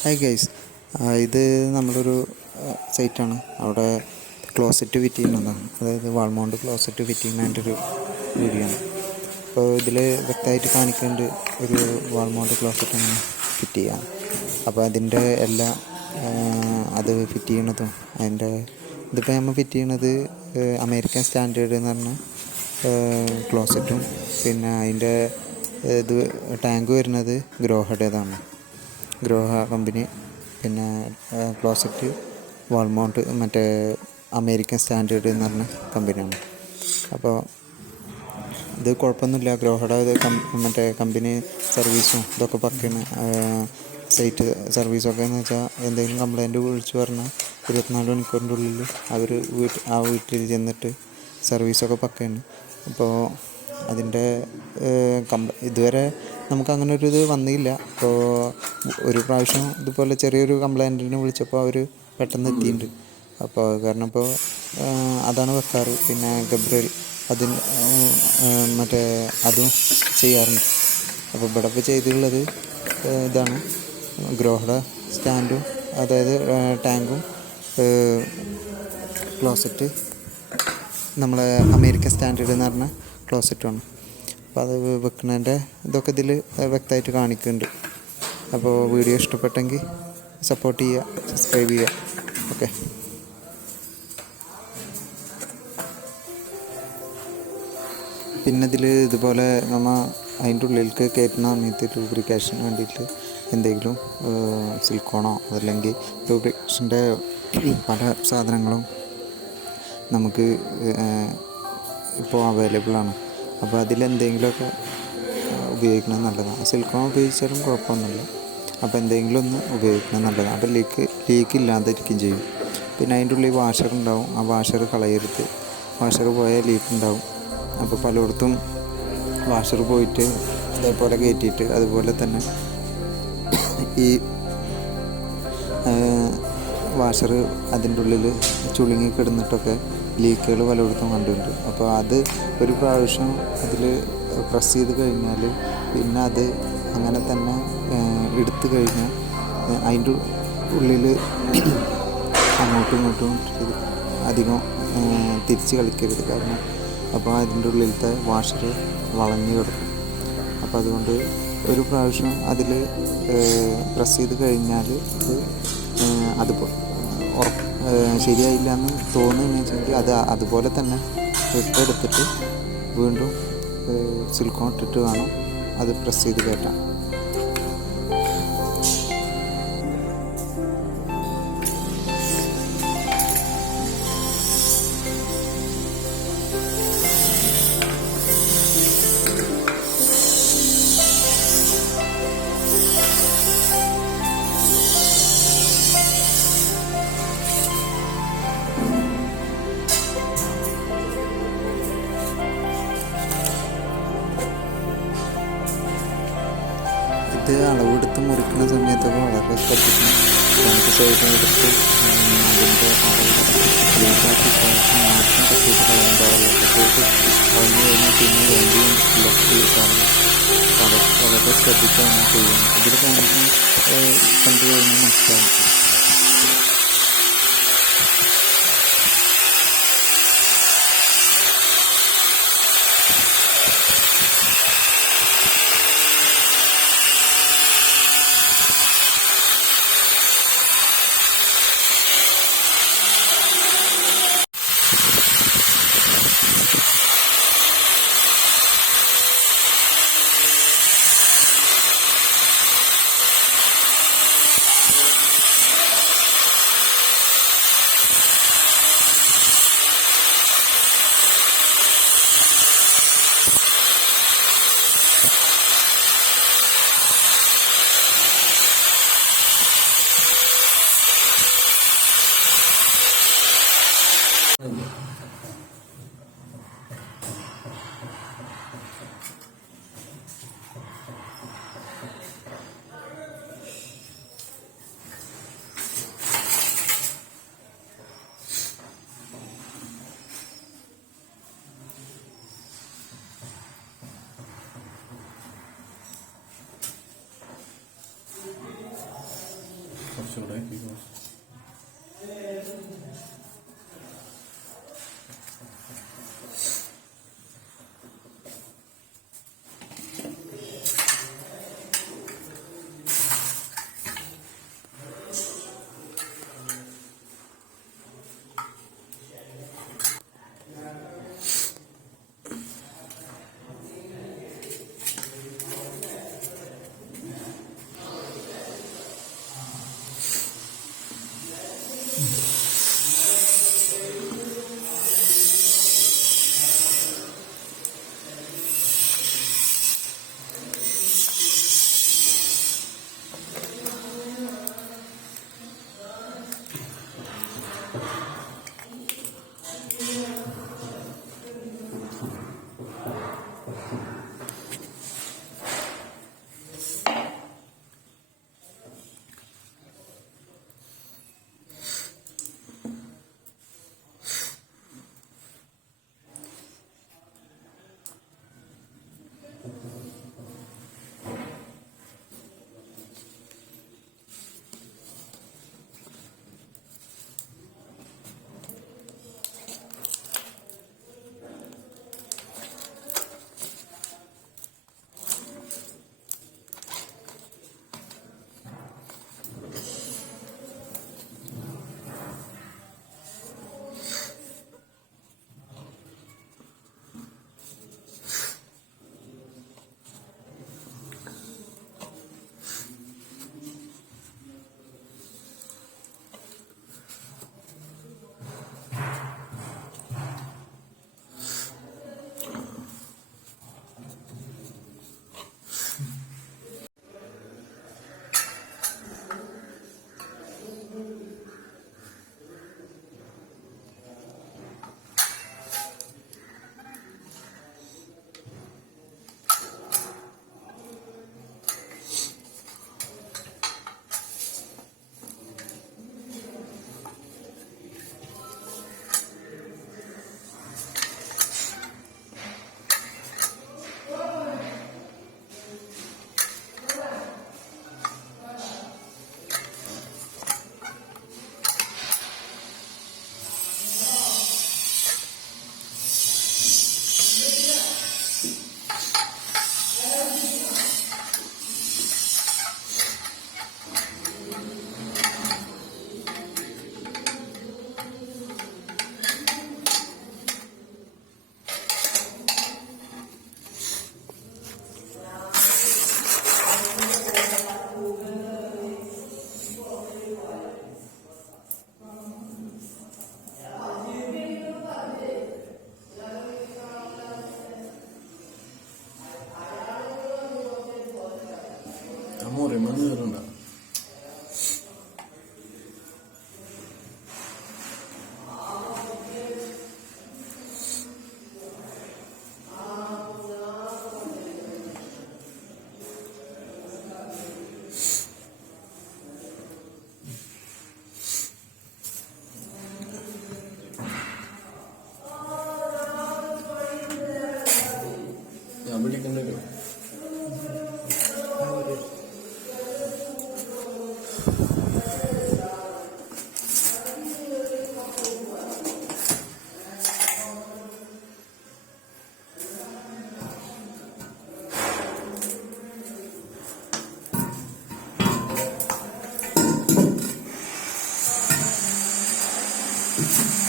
Hi guys, ഇത് നമ്മളൊരു സൈറ്റാണ്. അവിടെ ക്ലോസറ്റ് ഫിറ്റ് ചെയ്യുന്നതാണ്. അതായത് വാൾമൗണ്ട് ക്ലോസറ്റ് ഫിറ്റ് ചെയ്യുന്നതിൻ്റെ ഒരു വീഡിയോ ആണ്. അപ്പോൾ ഇതിൽ വ്യക്തമായിട്ട് കാണിക്കുന്നുണ്ട് ഒരു വാൾമൗണ്ട് ക്ലോസറ്റ് എങ്ങനെ ഫിറ്റ് ചെയ്യാം. അപ്പോൾ അതിൻ്റെ എല്ലാ അത് ഫിറ്റ് ചെയ്യണതും അതിൻ്റെ ഇതിപ്പോൾ നമ്മൾ ഫിറ്റ് ചെയ്യണത് അമേരിക്കൻ സ്റ്റാൻഡേർഡ് എന്ന് പറഞ്ഞ ക്ലോസറ്റും, പിന്നെ അതിൻ്റെ ഇത് ടാങ്ക് വരുന്നത് ഗ്രോഹയുടേതാണ്. ഗ്രോഹ കമ്പനി. പിന്നെ ക്ലോസറ്റ് വാൾമൗണ്ട് മറ്റേ അമേരിക്കൻ സ്റ്റാൻഡേർഡ് എന്ന് പറഞ്ഞ കമ്പനിയാണ്. അപ്പോൾ ഇത് കുഴപ്പമൊന്നുമില്ല. ഗ്രോഹയുടെ ഇത് മറ്റേ കമ്പനി സർവീസും ഇതൊക്കെ പക്കയാണ്. സൈറ്റ് സർവീസൊക്കെ എന്ന് വെച്ചാൽ എന്തെങ്കിലും കംപ്ലൈൻറ്റ് വിളിച്ച് പറഞ്ഞാൽ 24 മണിക്കൂറിൻ്റെ ഉള്ളിൽ അവർ വീട്ടിൽ ചെന്നിട്ട് സർവീസൊക്കെ പക്കയാണ്. അപ്പോൾ അതിൻ്റെ ഇതുവരെ നമുക്ക് അങ്ങനെ ഒരു ഇത് വന്നില്ല. അപ്പോൾ ഒരു പ്രാവശ്യം ഇതുപോലെ ചെറിയൊരു കംപ്ലൈൻറ്റിന് വിളിച്ചപ്പോൾ അവർ പെട്ടെന്ന് എത്തിയിട്ടുണ്ട്. അപ്പോൾ കാരണം ഇപ്പോൾ അതാണ് വെക്കാറ്. പിന്നെ ഗബ്രിയൽ അതിന് മറ്റേ അതും ചെയ്യാറുണ്ട്. അപ്പോൾ ഇവിടെ ഇപ്പോൾ ചെയ്തിട്ടുള്ളത് ഇതാണ് ഗ്രോഹയുടെ സ്റ്റാൻഡും, അതായത് ടാങ്കും ക്ലോസറ്റ് നമ്മളെ അമേരിക്കൻ സ്റ്റാൻഡേർഡ് എന്ന് പറഞ്ഞ ക്ലോസറ്റുമാണ്. അപ്പോൾ അത് വെക്കുന്നതിൻ്റെ ഇതൊക്കെ ഇതിൽ വ്യക്തമായിട്ട് കാണിക്കുന്നുണ്ട്. അപ്പോൾ വീഡിയോ ഇഷ്ടപ്പെട്ടെങ്കിൽ സപ്പോർട്ട് ചെയ്യുക, സബ്സ്ക്രൈബ് ചെയ്യുക. ഓക്കെ. പിന്നെ ഇതിൽ ഇതുപോലെ നമ്മൾ അതിൻ്റെ ഉള്ളിലേക്ക് കയറ്റുന്ന സമയത്ത് ലൂബ്രിക്കേഷന് വേണ്ടിയിട്ട് എന്തെങ്കിലും സിലിക്കോണോ അതല്ലെങ്കിൽ ലൂബ്രിക്കേഷൻ്റെ പല സാധനങ്ങളും നമുക്ക് ഇപ്പോൾ അവൈലബിളാണ്. അപ്പോൾ അതിലെന്തെങ്കിലുമൊക്കെ ഉപയോഗിക്കുന്നത് നല്ലതാണ്. സിലിക്കോൺ ഉപയോഗിച്ചാലും കുഴപ്പമൊന്നുമില്ല. അപ്പോൾ എന്തെങ്കിലും ഒന്ന് ഉപയോഗിക്കുന്നത് നല്ലതാണ്. അപ്പോൾ ലീക്ക് ഇല്ലാതിരിക്കുകയും ചെയ്യും. പിന്നെ അതിൻ്റെ ഉള്ളിൽ വാഷർ ഉണ്ടാവും. ആ വാഷർ കളയരുത്. വാഷർ പോയാൽ ലീക്ക് ഉണ്ടാവും. അപ്പോൾ പലയിടത്തും വാഷർ പോയിട്ട് ഇതേപോലെ കയറ്റിയിട്ട് അതുപോലെ തന്നെ ഈ വാഷർ അതിൻ്റെ ഉള്ളിൽ ചുളുങ്ങി കിടന്നിട്ടൊക്കെ ലീക്കുകൾ പലയിടത്തും കണ്ടിട്ടുണ്ട്. അപ്പോൾ അത് ഒരു പ്രാവശ്യം അതിൽ പ്രസ് ചെയ്ത് കഴിഞ്ഞാൽ പിന്നെ അത് അങ്ങനെ തന്നെ എടുത്തു കഴിഞ്ഞാൽ അതിൻ്റെ ഉള്ളിൽ അങ്ങോട്ടും ഇങ്ങോട്ടും അധികം തിരിച്ച് കളിക്കരുത്. കാരണം അപ്പോൾ അതിൻ്റെ ഉള്ളിലത്തെ വാഷർ വളഞ്ഞു കിടക്കും. അപ്പോൾ അതുകൊണ്ട് ഒരു പ്രാവശ്യം അതിൽ പ്രസ് ചെയ്ത് കഴിഞ്ഞാൽ അത് ശരിയായില്ല എന്ന് തോന്നുകയെന്ന് വെച്ചെങ്കിൽ അത് അതുപോലെ തന്നെ ഇട്ടെടുത്തിട്ട് വീണ്ടും സിലിക്കോൺ ഇട്ടിട്ട് വേണം അത് പ്രസ് ചെയ്ത് കയറ്റാം. ഇത് അളവെടുത്ത് മുറിക്കുന്ന സമയത്തൊക്കെ വളരെ ശ്രദ്ധിക്കണം. നമുക്ക് സൈഡിനെടുത്ത് അതിൻ്റെ ലീക്കാക്കി ശേഷം മാത്രം കത്തിയിട്ട് കളയാൻ പാടില്ല. കത്തിയിട്ട് കളഞ്ഞു കഴിഞ്ഞാൽ പിന്നെ വേണ്ടിയും ഇലക്ട്രി കളയും. വളരെ ശ്രദ്ധിച്ചാണ് ചെയ്യുന്നത്. ഇതിൽ കാണിക്കാൻ കണ്ടു കഴിഞ്ഞാൽ മനസ്സിലാവും. കുറച്ചുകൂടെ amore, ma non era ഞാൻ വിളിക്കണ്ടല്ലോ. you.